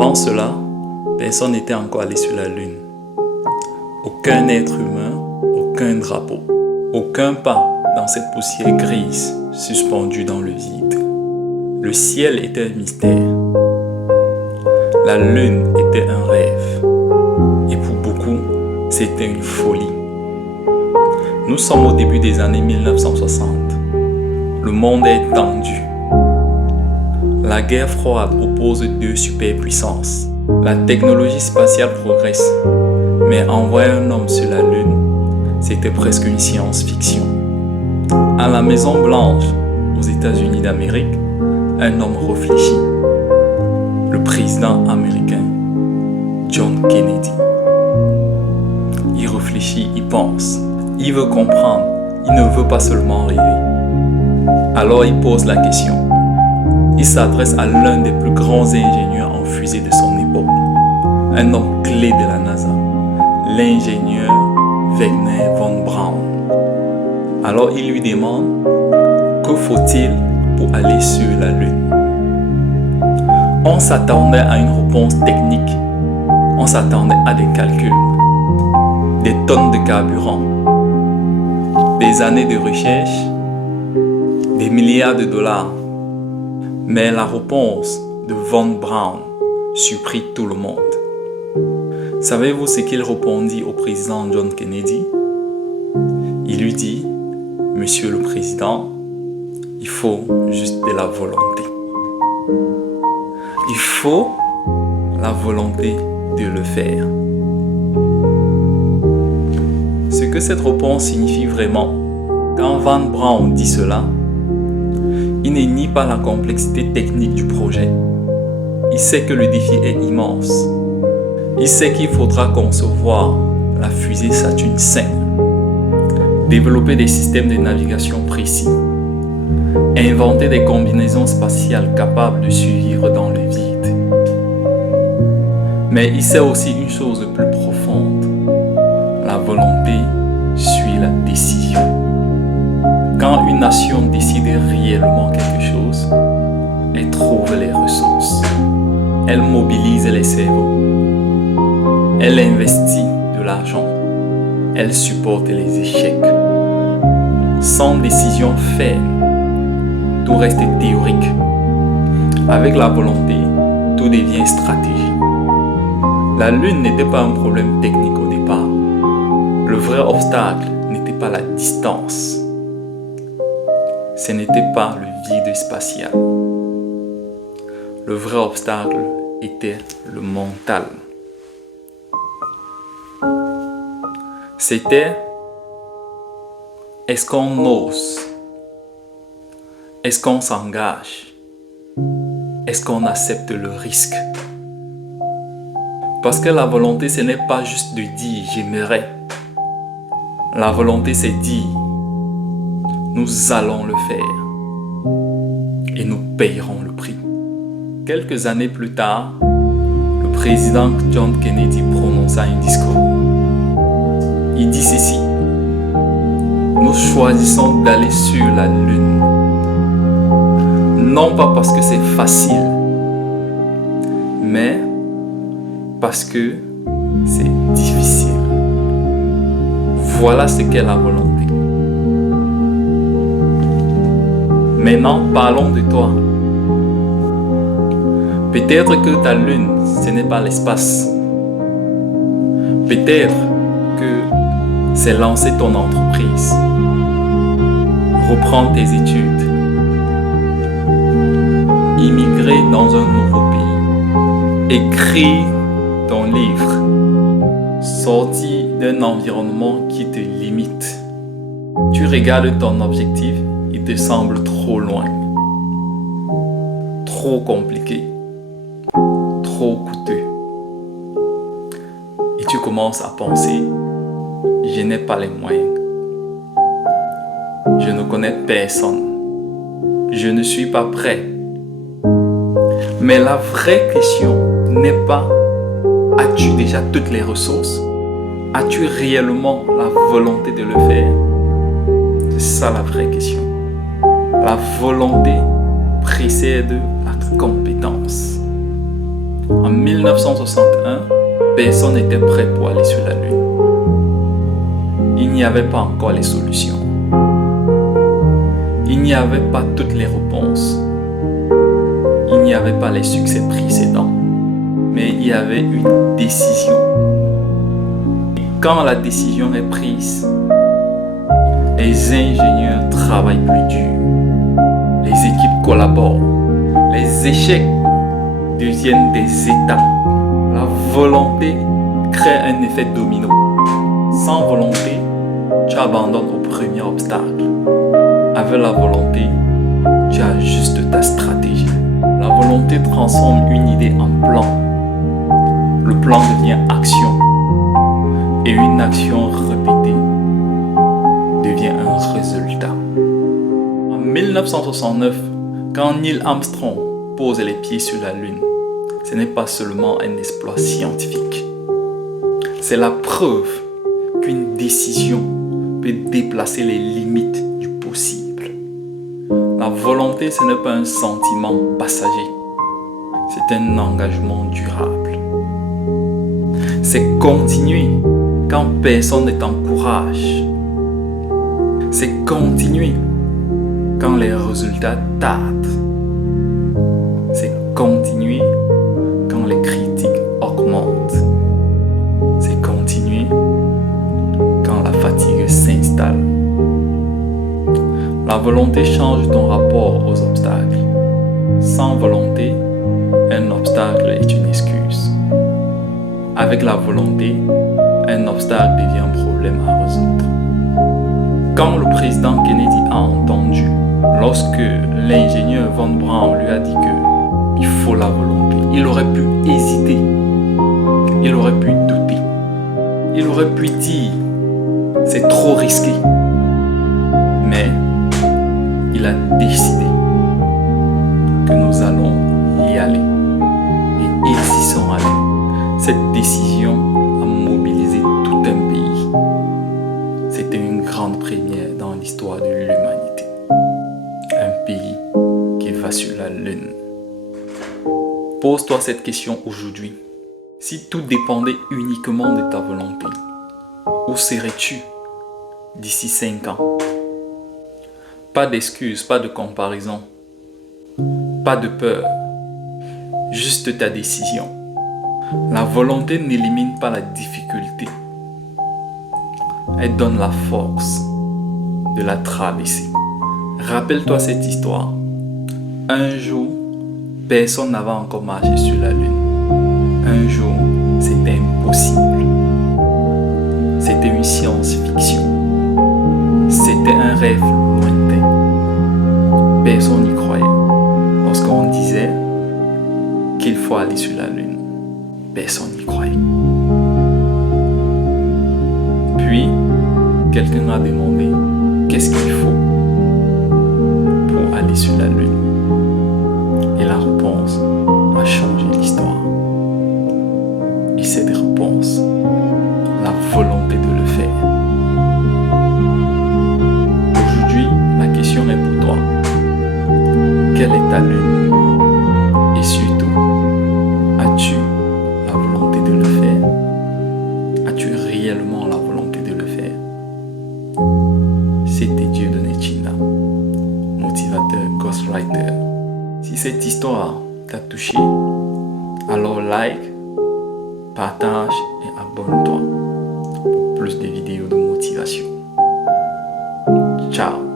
Avant cela, personne n'était encore allé sur la Lune. Aucun être humain, aucun drapeau, aucun pas dans cette poussière grise suspendue dans le vide. Le ciel était un mystère. La Lune était un rêve. Et pour beaucoup, c'était une folie. Nous sommes au début des années 1960. Le monde est tendu. La guerre froide oppose deux superpuissances. La technologie spatiale progresse, mais envoyer un homme sur la Lune, c'était presque une science-fiction. À la Maison Blanche, aux États-Unis d'Amérique, un homme réfléchit. Le président américain, John Kennedy. Il réfléchit, il pense, il veut comprendre, il ne veut pas seulement rêver. Alors il pose la question. Il s'adresse à l'un des plus grands ingénieurs en fusée de son époque, un homme clé de la NASA, l'ingénieur Wernher von Braun. Alors il lui demande, que faut-il pour aller sur la Lune? On s'attendait à une réponse technique, on s'attendait à des calculs, des tonnes de carburant, des années de recherche, des milliards de dollars. Mais la réponse de von Braun surprit tout le monde. Savez-vous ce qu'il répondit au président John Kennedy? Il lui dit, Monsieur le Président, il faut juste de la volonté. Il faut la volonté de le faire. Ce que cette réponse signifie vraiment, quand von Braun dit cela, il ne nie pas la complexité technique du projet. Il sait que le défi est immense. Il sait qu'il faudra concevoir la fusée Saturne V, développer des systèmes de navigation précis, inventer des combinaisons spatiales capables de survivre dans le vide. Mais il sait aussi une chose plus profonde. La volonté suit la décision. Quand une nation décide réellement quelque chose, elle trouve les ressources. Elle mobilise les cerveaux. Elle investit de l'argent. Elle supporte les échecs. Sans décision ferme, tout reste théorique. Avec la volonté, tout devient stratégie. La Lune n'était pas un problème technique au départ. Le vrai obstacle n'était pas la distance. Ce n'était pas le vide spatial. Le vrai obstacle était le mental. C'était, est-ce qu'on ose? Est-ce qu'on s'engage? Est-ce qu'on accepte le risque? Parce que la volonté, ce n'est pas juste de dire j'aimerais. La volonté, c'est dire nous allons le faire et nous payerons le prix. Quelques années plus tard, le président John Kennedy prononça un discours. Il dit ceci: nous choisissons d'aller sur la Lune, non pas parce que c'est facile, mais parce que c'est difficile. Voilà ce qu'est la volonté. Maintenant, parlons de toi. Peut-être que ta Lune, ce n'est pas l'espace. Peut-être que c'est lancer ton entreprise, reprendre tes études, immigrer dans un nouveau pays, écrire ton livre, sortir d'un environnement qui te limite. Tu regardes ton objectif, il te semble trop loin, trop compliqué, trop coûteux. Et tu commences à penser, je n'ai pas les moyens. Je ne connais personne. Je ne suis pas prêt. Mais la vraie question n'est pas, as-tu déjà toutes les ressources? As-tu réellement la volonté de le faire? C'est ça la vraie question. La volonté précède la compétence. En 1961, personne n'était prêt pour aller sur la Lune. Il n'y avait pas encore les solutions. Il n'y avait pas toutes les réponses. Il n'y avait pas les succès précédents. Mais il y avait une décision. Et quand la décision est prise, les ingénieurs travaillent plus dur. Les équipes collaborent. Les échecs deviennent des étapes. La volonté crée un effet domino. Sans volonté, tu abandonnes au premier obstacle. Avec la volonté, tu ajustes ta stratégie. La volonté transforme une idée en plan. Le plan devient action. Et une action répétée devient un résultat. En 1969, quand Neil Armstrong pose les pieds sur la Lune, ce n'est pas seulement un exploit scientifique. C'est la preuve qu'une décision peut déplacer les limites du possible. La volonté, ce n'est pas un sentiment passager. C'est un engagement durable. C'est continuer quand personne ne t'encourage. C'est continuer quand les résultats tardent. C'est continuer quand les critiques augmentent. C'est continuer quand la fatigue s'installe. La volonté change ton rapport aux obstacles. Sans volonté, un obstacle est une excuse. Avec la volonté, un obstacle devient un problème à résoudre. Quand le président Kennedy a entendu, lorsque l'ingénieur Von Braun lui a dit qu'il faut la volonté, il aurait pu hésiter, il aurait pu douter, il aurait pu dire c'est trop risqué. Mais il a décidé que nous allons y aller. Et ils y sont allés. Cette décision a mobilisé tout un pays. C'était une grande première dans l'histoire de l'humanité. Un pays qui va sur la Lune. Pose-toi cette question aujourd'hui. Si tout dépendait uniquement de ta volonté, où serais-tu d'ici 5 ans? Pas d'excuses, pas de comparaison, pas de peur, juste ta décision. La volonté n'élimine pas la difficulté. Elle donne la force de la traverser. Rappelle-toi cette histoire. Un jour, personne n'avait encore marché sur la Lune. Un jour, c'était impossible. C'était une science-fiction. C'était un rêve lointain. Personne n'y croyait. Lorsqu'on disait qu'il faut aller sur la Lune, personne n'y croyait. Puis, quelqu'un a demandé qu'est-ce qu'il faut pour aller sur la Lune. Et la réponse a changé l'histoire. Et cette réponse, la volonté de le faire. Aujourd'hui, la question est pour toi. Quelle est ta Lune? Et surtout, as-tu la volonté de le faire? As-tu réellement la volonté de le faire? C'était Dieudonné Tchinda, motivateur, ghostwriter. Si cette histoire t'a touché, alors like, partage et abonne-toi pour plus de vidéos de motivation. Ciao!